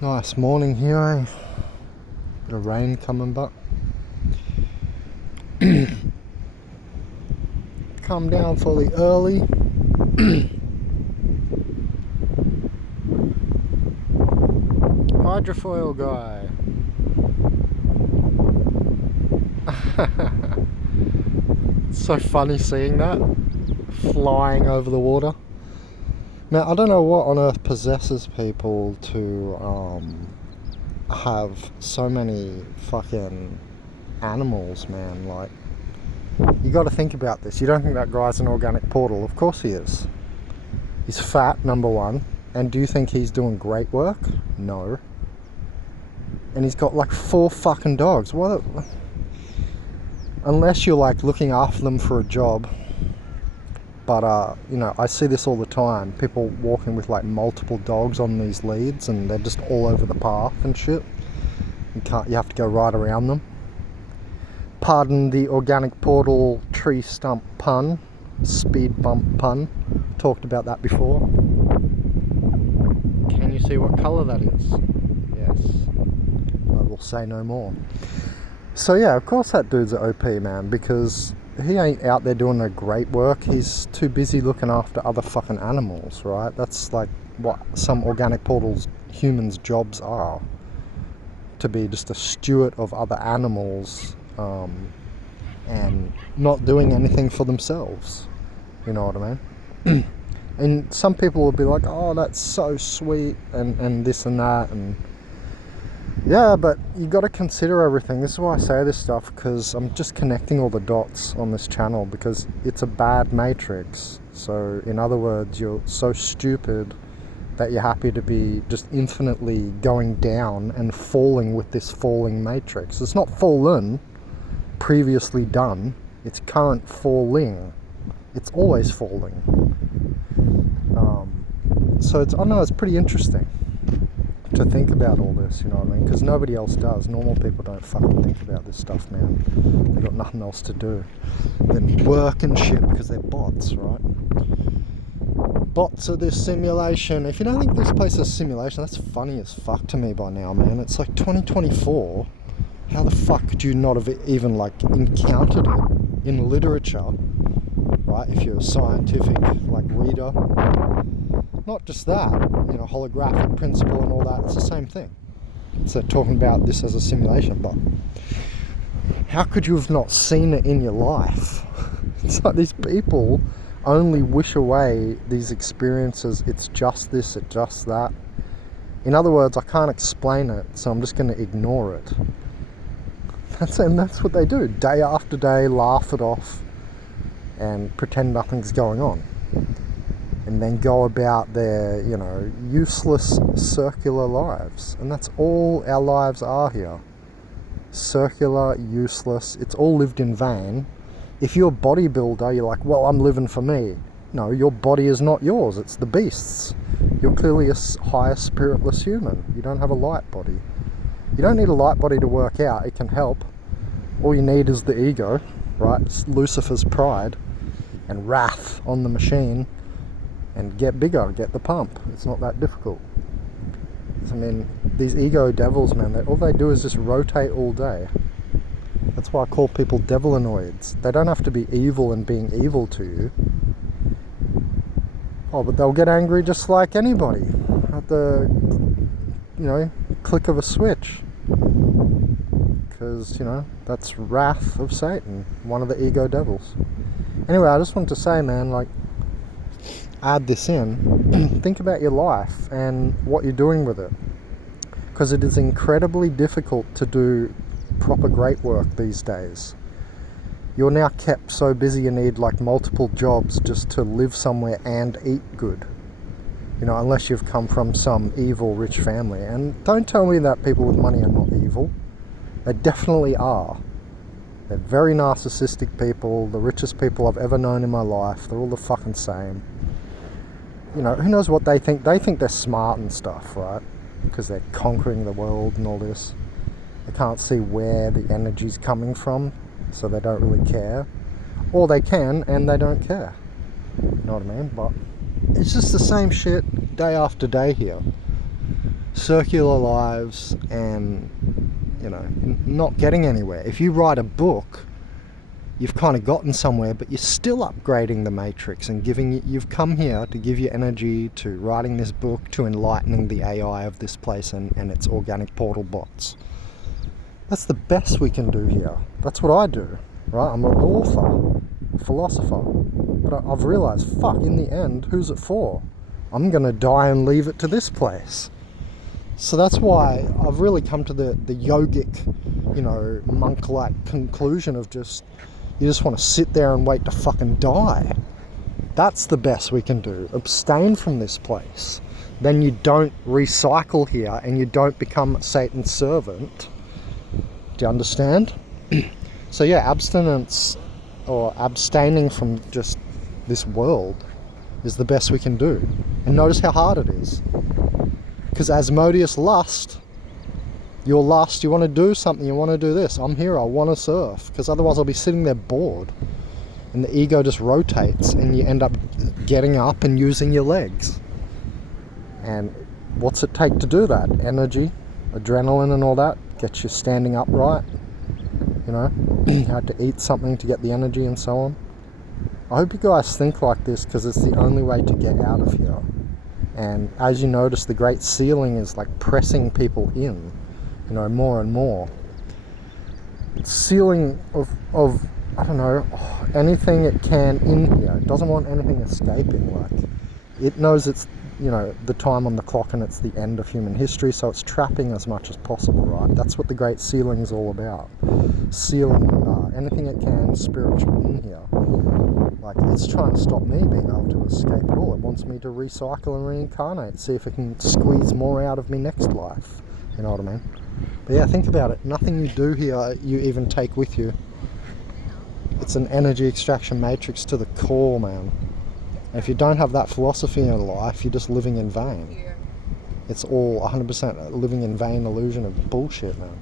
Nice morning here, eh? Bit of rain coming back. Come down fairly early. Hydrofoil guy. It's so funny seeing that flying over the water. Now, I don't know what on earth possesses people to have so many fucking animals, man. Like, you got to think about this. You don't think that guy's an organic portal? Of course he is. He's fat, number one. And do you think he's doing great work? No. And he's got like 4 fucking dogs. What? Unless you're like looking after them for a job. But you know, I see this all the time. People walking with like multiple dogs on these leads, and they're just all over the path and shit. You have to go right around them. Pardon the organic portal tree stump pun, speed bump pun. Talked about that before. Can you see what colour that is? Yes. I will say no more. So yeah, of course that dude's an OP, man, because he ain't out there doing no great work. He's too busy looking after other fucking animals, right? That's like what some organic portals humans' jobs are. To be just a steward of other animals, and not doing anything for themselves. You know what I mean? And some people will be like, oh, that's so sweet, and this and that, and yeah, but you got to consider everything. This is why I say this stuff, because I'm just connecting all the dots on this channel, because it's a bad matrix. So in other words, you're so stupid that you're happy to be just infinitely going down and falling with this falling matrix. It's not fallen, previously done, it's current falling. It's always falling. So it's, I don't know, it's pretty interesting to think about all this, you know what I mean? Because nobody else does. Normal people don't fucking think about this stuff, man. They've got nothing else to do than work and shit, because they're bots, right? Bots are this simulation. If you don't think this place is a simulation, that's funny as fuck to me by now, man. It's like 2024. How the fuck could you not have even like encountered it in literature, right? If you're a scientific like reader. Not just that, you know, holographic principle and all that, it's the same thing. So talking about this as a simulation, but how could you have not seen it in your life? It's like these people only wish away these experiences. It's just this, it's just that. In other words, I can't explain it, so I'm just going to ignore it. That's what they do. Day after day, laugh it off and pretend nothing's going on. And then go about their, you know, useless circular lives. And that's all our lives are here. Circular, useless, it's all lived in vain. If you're a bodybuilder, you're like, well, I'm living for me. No, your body is not yours, it's the beast's. You're clearly a higher spiritless human. You don't have a light body. You don't need a light body to work out, it can help. All you need is the ego, right? It's Lucifer's pride and wrath on the machine. And get bigger, get the pump. It's not that difficult. I mean, these ego devils, man, all they do is just rotate all day. That's why I call people devilinoids. They don't have to be evil and being evil to you. Oh, but they'll get angry just like anybody at the, you know, click of a switch. Because, you know, that's wrath of Satan, one of the ego devils. Anyway, I just wanted to say, man, like, add this in. Think about your life and what you're doing with it, because it is incredibly difficult to do proper great work these days. You're now kept so busy you need like multiple jobs just to live somewhere and eat good, you know, unless you've come from some evil rich family. And don't tell me that people with money are not evil. They definitely are. They're very narcissistic people, the richest people I've ever known in my life. They're all the fucking same. You know, who knows what they think? They think they're smart and stuff, right? Because they're conquering the world and all this. They can't see where the energy's coming from, so they don't really care. Or they can, and they don't care. You know what I mean? But it's just the same shit day after day here. circular lives and, you know, not getting anywhere. If you write a book, you've kind of gotten somewhere, but you're still upgrading the matrix and you've come here to give your energy to writing this book, to enlightening the AI of this place and its organic portal bots. That's the best we can do here. That's what I do, right? I'm an author, a philosopher. But I've realized, fuck, in the end, who's it for? I'm going to die and leave it to this place. So that's why I've really come to the yogic, you know, monk-like conclusion of you just want to sit there and wait to fucking die. That's the best we can do. Abstain from this place. Then you don't recycle here and you don't become Satan's servant. Do you understand? So yeah, abstinence or abstaining from just this world is the best we can do. And notice how hard it is. Because Asmodeus lust, your lust, you want to do something, you want to do this. I'm here, I want to surf. Because otherwise I'll be sitting there bored. And the ego just rotates and you end up getting up and using your legs. And what's it take to do that? Energy, adrenaline and all that. Get you standing upright. You know, you had to eat something to get the energy and so on. I hope you guys think like this because it's the only way to get out of here. And as you notice, the Great Sealing is like pressing people in, you know, more and more. Sealing of I don't know, anything it can in here. It doesn't want anything escaping. Like, it knows it's, you know, the time on the clock and it's the end of human history, so it's trapping as much as possible, right? That's what the Great Sealing is all about. Sealing anything it can spiritual in here. Like, it's trying to stop me being able to escape it all. It wants me to recycle and reincarnate, see if it can squeeze more out of me next life. You know what I mean? But yeah, think about it. Nothing you do here you even take with you. It's an energy extraction matrix to the core, man. And if you don't have that philosophy in your life, you're just living in vain. It's all 100% living in vain illusion of bullshit, man.